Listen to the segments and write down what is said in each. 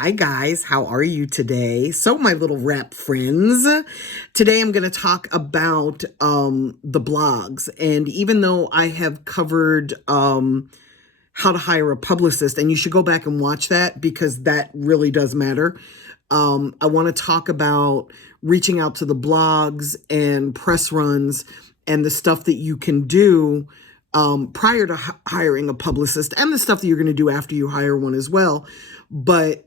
Hi guys, how are you today? So my little rap friends, today I'm going to talk about the blogs. And even though I have covered how to hire a publicist, and you should go back and watch that because that really does matter. I want to talk about reaching out to the blogs and press runs and the stuff that you can do prior to hiring a publicist and the stuff that you're going to do after you hire one as well. But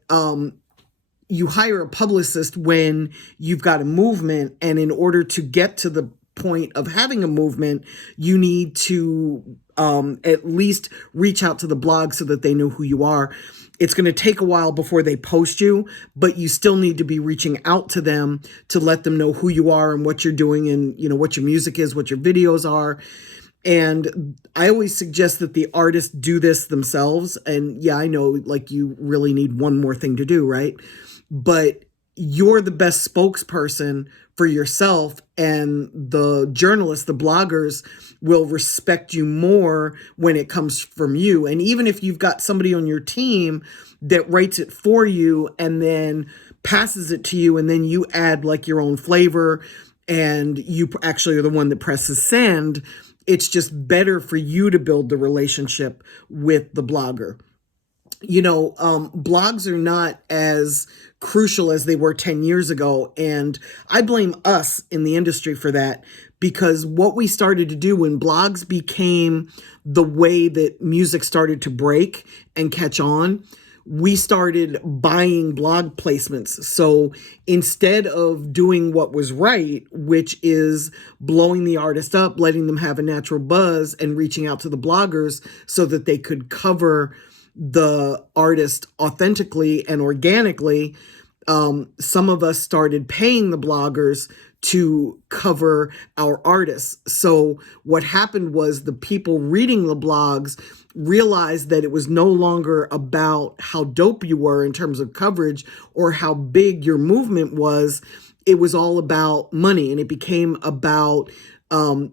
you hire a publicist when you've got a movement, and in order to get to the point of having a movement, you need to at least reach out to the blog so that they know who you are. It's going to take a while before they post you, but you still need to be reaching out to them to let them know who you are and what you're doing and, you know, what your music is, what your videos are. And I always suggest that the artists do this themselves. And yeah, I know, like, you really need one more thing to do, right? But you're the best spokesperson for yourself, and the journalists, the bloggers, will respect you more when it comes from you. And even if you've got somebody on your team that writes it for you and then passes it to you, and then you add like your own flavor and you actually are the one that presses send, it's just better for you to build the relationship with the blogger. You know, blogs are not as crucial as they were 10 years ago. And I blame us in the industry for that, because what we started to do when blogs became the way that music started to break and catch on, we started buying blog placements. So instead of doing what was right, which is blowing the artist up, letting them have a natural buzz, and reaching out to the bloggers so that they could cover the artist authentically and organically, some of us started paying the bloggers to cover our artists. So what happened was the people reading the blogs realized that it was no longer about how dope you were in terms of coverage or how big your movement was. It was all about money, and it became about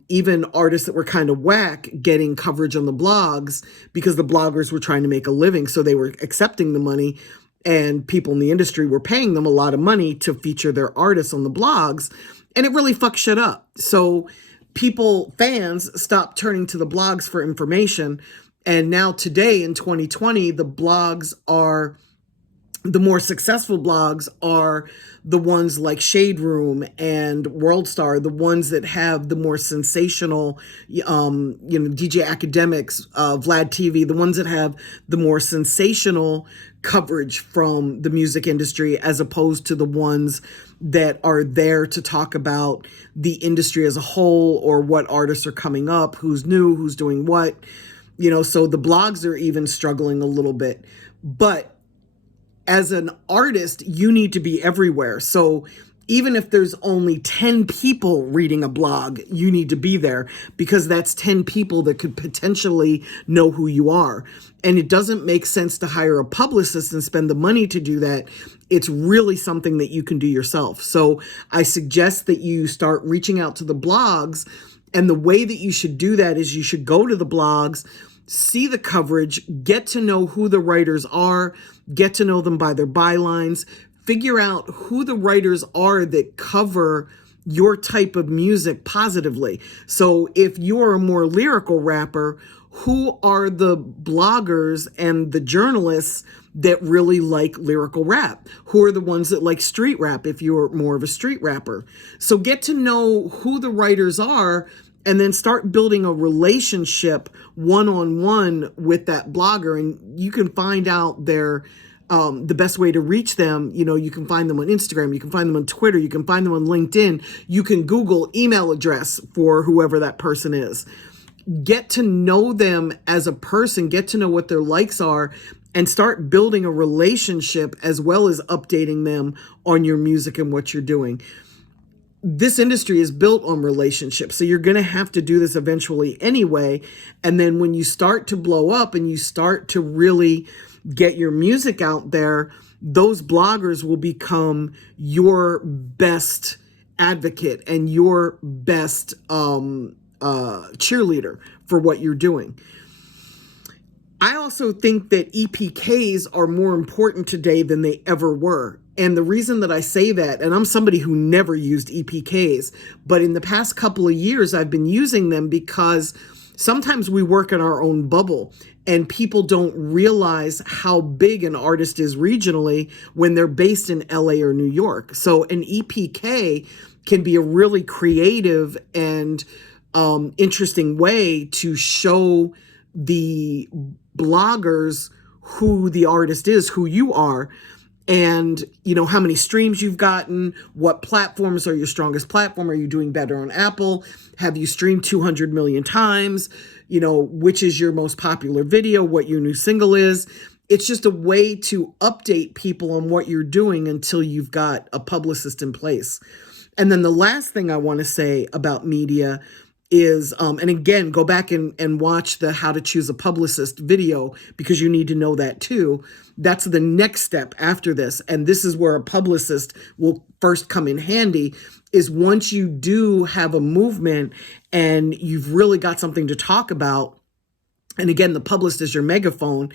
even artists that were kind of whack getting coverage on the blogs because the bloggers were trying to make a living. So they were accepting the money, and people in the industry were paying them a lot of money to feature their artists on the blogs. And it really fucked shit up. So fans stopped turning to the blogs for information. And now today in 2020, the more successful blogs are the ones like Shade Room and Worldstar, the ones that have the more sensational, DJ Academics, Vlad TV, the ones that have the more sensational coverage from the music industry, as opposed to the ones that are there to talk about the industry as a whole, or what artists are coming up, who's new, who's doing what, so the blogs are even struggling a little bit. But as an artist, you need to be everywhere. So even if there's only 10 people reading a blog, you need to be there, because that's 10 people that could potentially know who you are. And it doesn't make sense to hire a publicist and spend the money to do that. It's really something that you can do yourself. So I suggest that you start reaching out to the blogs. And the way that you should do that is you should go to the blogs, see the coverage, get to know who the writers are, get to know them by their bylines, figure out who the writers are that cover your type of music positively. So if you're a more lyrical rapper, who are the bloggers and the journalists that really like lyrical rap? Who are the ones that like street rap if you're more of a street rapper? So get to know who the writers are, and then start building a relationship one-on-one with that blogger. And you can find out the best way to reach them. You can find them on Instagram, you can find them on Twitter, you can find them on LinkedIn, you can Google email address for whoever that person is. Get to know them as a person, get to know what their likes are, and start building a relationship, as well as updating them on your music and what you're doing. This industry is built on relationships, so you're going to have to do this eventually anyway. And then when you start to blow up and you start to really get your music out there, those bloggers will become your best advocate and your best cheerleader for what you're doing. I also think that EPKs are more important today than they ever were. And the reason that I say that, and I'm somebody who never used EPKs, but in the past couple of years, I've been using them because sometimes we work in our own bubble and people don't realize how big an artist is regionally when they're based in LA or New York. So an EPK can be a really creative and interesting way to show the bloggers who the artist is, who you are, and how many streams you've gotten, what platforms are your strongest platform, are you doing better on Apple, have you streamed 200 million times, which is your most popular video, what your new single is. It's just a way to update people on what you're doing until you've got a publicist in place. And then the last thing I want to say about media is, and again, go back and watch the How to Choose a Publicist video, because you need to know that too. That's the next step after this. And this is where a publicist will first come in handy, is once you do have a movement and you've really got something to talk about. And again, the publicist is your megaphone.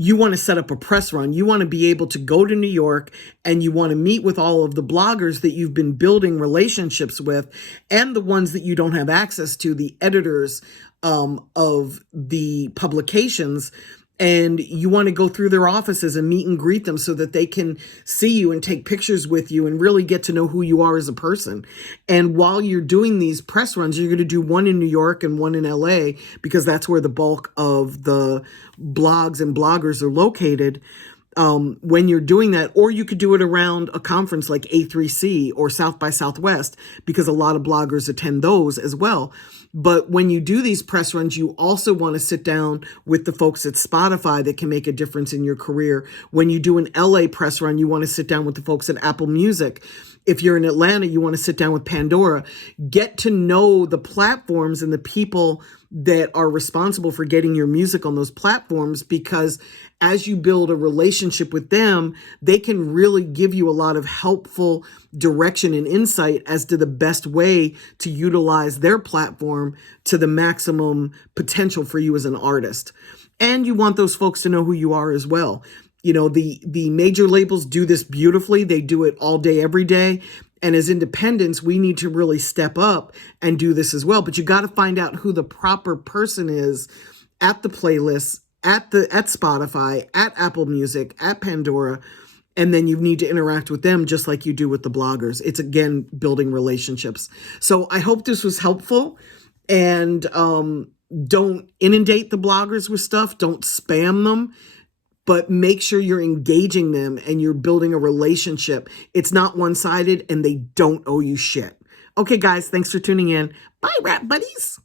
You want to set up a press run. You want to be able to go to New York and you want to meet with all of the bloggers that you've been building relationships with, and the ones that you don't have access to, the editors of the publications. And you want to go through their offices and meet and greet them so that they can see you and take pictures with you and really get to know who you are as a person. And while you're doing these press runs, you're going to do one in New York and one in LA, because that's where the bulk of the blogs and bloggers are located. When you're doing that, or you could do it around a conference like A3C or South by Southwest, because a lot of bloggers attend those as well. But when you do these press runs, you also want to sit down with the folks at Spotify that can make a difference in your career. When you do an LA press run, you want to sit down with the folks at Apple Music. If you're in Atlanta, you want to sit down with Pandora. Get to know the platforms and the people that are responsible for getting your music on those platforms, because as you build a relationship with them, they can really give you a lot of helpful direction and insight as to the best way to utilize their platform to the maximum potential for you as an artist. And you want those folks to know who you are as well. The major labels do this beautifully. They do it all day, every day. And as independents, we need to really step up and do this as well. But you got to find out who the proper person is at the playlist, at Spotify, at Apple Music, at Pandora. And then you need to interact with them just like you do with the bloggers. It's, again, building relationships. So I hope this was helpful. And don't inundate the bloggers with stuff. Don't spam them. But make sure you're engaging them and you're building a relationship. It's not one-sided, and they don't owe you shit. Okay, guys, thanks for tuning in. Bye, rap buddies.